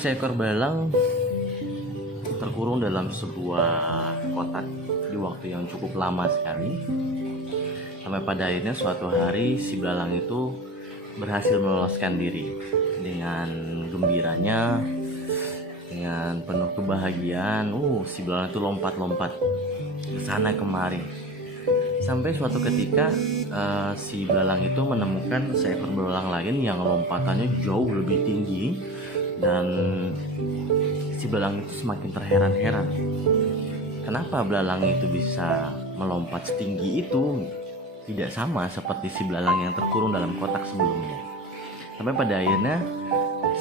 Seekor belalang terkurung dalam sebuah kotak di waktu yang cukup lama sekali, sampai pada akhirnya suatu hari si belalang itu berhasil meloloskan diri. Dengan gembiranya, dengan penuh kebahagiaan, si belalang itu lompat-lompat ke sana kemari. Sampai suatu ketika si belalang itu menemukan seekor belalang lain yang lompatannya jauh lebih tinggi, dan si belalang itu semakin terheran-heran. Kenapa belalang itu bisa melompat setinggi itu? Tidak sama seperti si belalang yang terkurung dalam kotak sebelumnya. Sampai pada akhirnya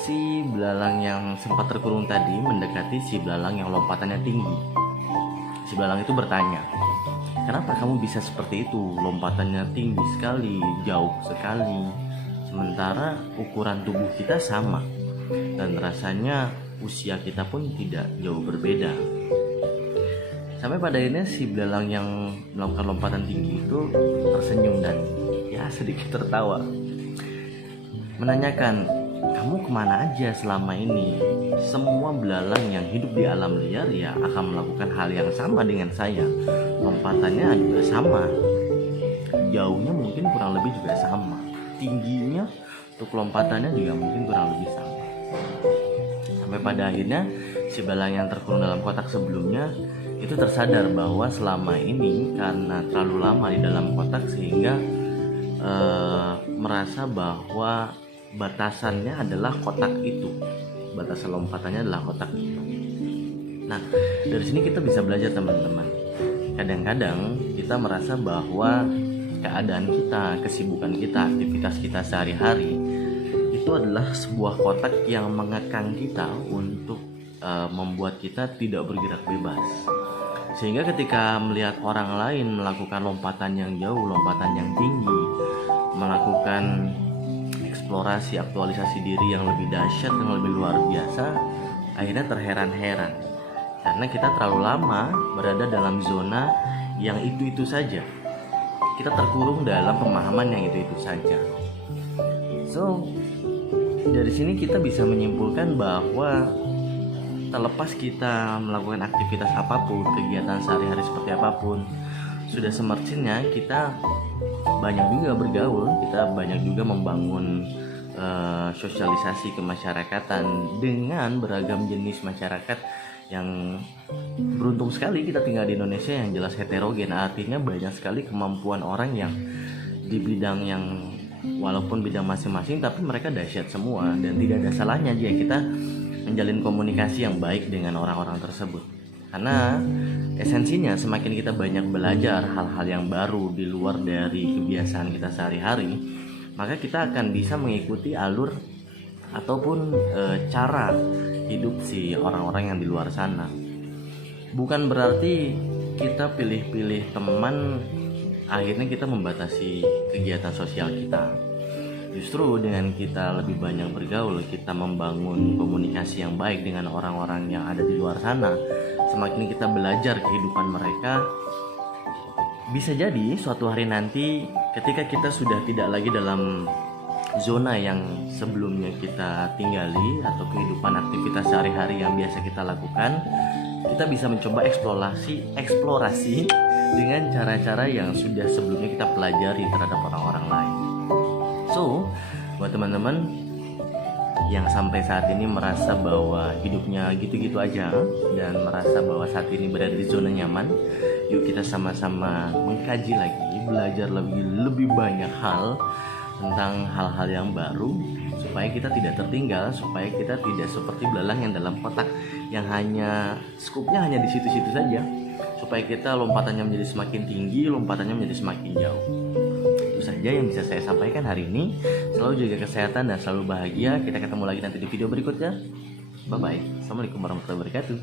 si belalang yang sempat terkurung tadi mendekati si belalang yang lompatannya tinggi. Si belalang itu bertanya, "Kenapa kamu bisa seperti itu? Lompatannya tinggi sekali, jauh sekali. Sementara ukuran tubuh kita sama, dan rasanya usia kita pun tidak jauh berbeda." Sampai pada akhirnya si belalang yang melakukan lompatan tinggi itu tersenyum dan ya sedikit tertawa, menanyakan, "Kamu kemana aja selama ini? Semua belalang yang hidup di alam liar ya akan melakukan hal yang sama dengan saya. Lompatannya juga sama, jauhnya mungkin kurang lebih juga sama, tingginya untuk lompatannya juga mungkin kurang lebih sama." Sampai pada akhirnya si belalang yang terkurung dalam kotak sebelumnya itu tersadar bahwa selama ini karena terlalu lama di dalam kotak sehingga merasa bahwa batasannya adalah kotak itu, batasan lompatannya adalah kotak itu. Nah, dari sini kita bisa belajar teman-teman. Kadang-kadang kita merasa bahwa keadaan kita, kesibukan kita, aktivitas kita sehari-hari itu adalah sebuah kotak yang mengekang kita untuk membuat kita tidak bergerak bebas. Sehingga ketika melihat orang lain melakukan lompatan yang jauh, lompatan yang tinggi, melakukan eksplorasi, aktualisasi diri yang lebih dahsyat, yang lebih luar biasa, akhirnya terheran-heran karena kita terlalu lama berada dalam zona yang itu-itu saja. Kita terkurung dalam pemahaman yang itu-itu saja. So, dari sini kita bisa menyimpulkan bahwa terlepas kita melakukan aktivitas apapun, kegiatan sehari-hari seperti apapun, sudah semestinya kita banyak juga bergaul, kita banyak juga membangun sosialisasi kemasyarakatan dengan beragam jenis masyarakat yang beruntung sekali kita tinggal di Indonesia yang jelas heterogen. Artinya banyak sekali kemampuan orang yang di bidang yang walaupun bidang masing-masing tapi mereka dahsyat semua, dan tidak ada salahnya jika kita menjalin komunikasi yang baik dengan orang-orang tersebut. Karena esensinya semakin kita banyak belajar hal-hal yang baru di luar dari kebiasaan kita sehari-hari, maka kita akan bisa mengikuti alur ataupun cara hidup si orang-orang yang di luar sana. Bukan berarti kita pilih-pilih teman akhirnya kita membatasi kegiatan sosial kita. Justru dengan kita lebih banyak bergaul, kita membangun komunikasi yang baik dengan orang-orang yang ada di luar sana, semakin kita belajar kehidupan mereka, bisa jadi suatu hari nanti ketika kita sudah tidak lagi dalam zona yang sebelumnya kita tinggali atau kehidupan aktivitas sehari-hari yang biasa kita lakukan, kita bisa mencoba eksplorasi dengan cara-cara yang sudah sebelumnya kita pelajari terhadap orang-orang lain. So, buat teman-teman yang sampai saat ini merasa bahwa hidupnya gitu-gitu aja dan merasa bahwa saat ini berada di zona nyaman, yuk kita sama-sama mengkaji lagi, belajar lebih banyak hal tentang hal-hal yang baru supaya kita tidak tertinggal, supaya kita tidak seperti belalang yang dalam kotak yang hanya skupnya hanya di situ-situ saja, supaya kita lompatannya menjadi semakin tinggi, lompatannya menjadi semakin jauh. Saja yang bisa saya sampaikan hari ini. Selalu jaga kesehatan dan selalu bahagia. Kita ketemu lagi nanti di video berikutnya. Bye bye. Assalamualaikum warahmatullahi wabarakatuh.